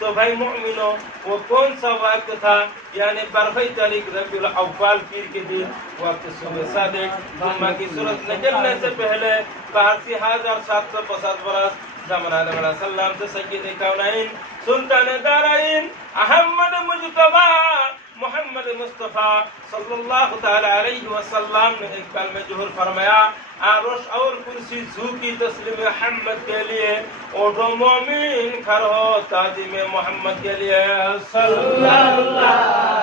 तो भाई मोमिनो वो कौन सा वक्त था? यानी 12 तारीख रबीउल अव्वल पीर के दिन वक्त सुबह सादिक जुम्मा की सूरत निकलने से पहले 8750 बरस जमाना नबी सल्लल्लाहु अलैहि सय्यद कौनैन सुल्तान दाराइन अहमद मुज्तबा मोहम्मद मुस्तफ़ा सल्लल्लाहु ताला अलैहि वसल्लम ने एक कल में जोहर फरमाया, आरोश और कुर्सी झुकी तस्लीम मोहम्मद के लिए, ओठो मोमिन खड़ो ताजीम मोहम्मद के लिए सल्लल्लाहु